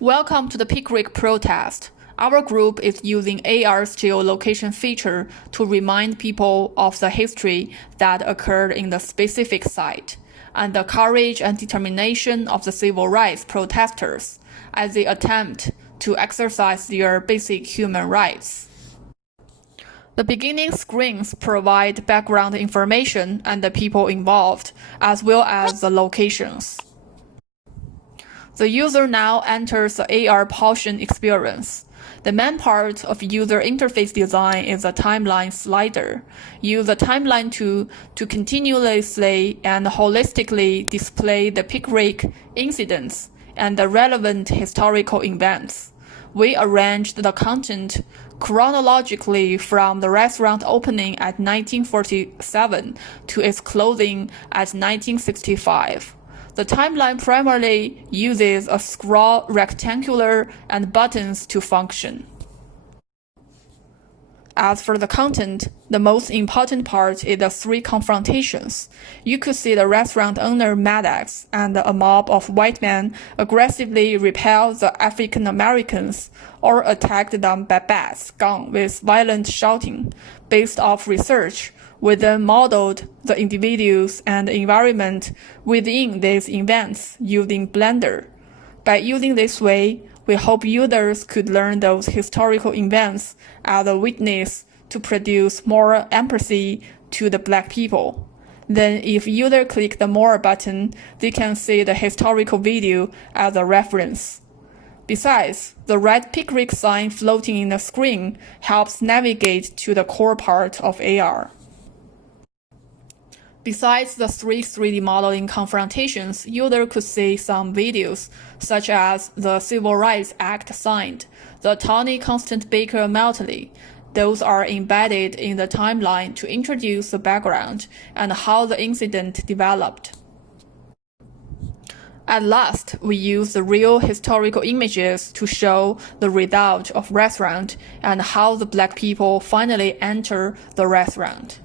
Welcome to the Pickwick protest. Our group is using AR's geolocation feature to remind people of the history that occurred in the specific site and the courage and determination of the civil rights protesters as they attempt to exercise their basic human rights. The beginning screens provide background information and the people involved, as well as the locations. The user now enters the AR portion experience. The main part of user interface design is a timeline slider. Use the timeline to continuously and holistically display the Pickwick incidents and the relevant historical events. We arranged the content chronologically from the restaurant opening at 1947 to its closing at 1965. The timeline primarily uses a scroll rectangular and buttons to function. As for the content, the most important part is the three confrontations. You could see the restaurant owner Maddox and a mob of white men aggressively repel the African Americans or attack them by bats, guns with violent shouting. Based off research, we then modeled the individuals and environment within these events using Blender. By using this way, we hope users could learn those historical events as a witness to produce more empathy to the Black people. Then if users click the More button, they can see the historical video as a reference. Besides, the red Pickwick sign floating in the screen helps navigate to the core part of AR. Besides the three 3D modeling confrontations, users could see some videos, such as the Civil Rights Act signed, the Tony Constant Baker melody. Those are embedded in the timeline to introduce the background and how the incident developed. At last, we use the real historical images to show the result of restaurant and how the Black people finally enter the restaurant.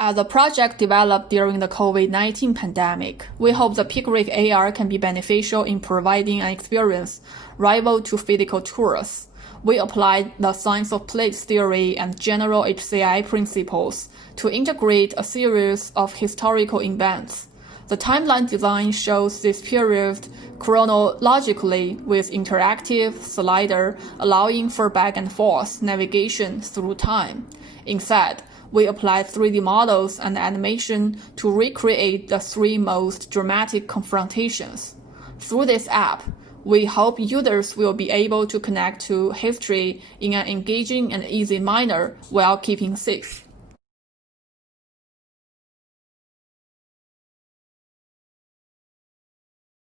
As the project developed during the COVID-19 pandemic, we hope the Pickwick AR can be beneficial in providing an experience rival to physical tours. We applied the science of place theory and general HCI principles to integrate a series of historical events. The timeline design shows this period chronologically with interactive slider allowing for back and forth navigation through time. Instead, we applied 3D models and animation to recreate the three most dramatic confrontations. Through this app, we hope users will be able to connect to history in an engaging and easy manner while keeping safe.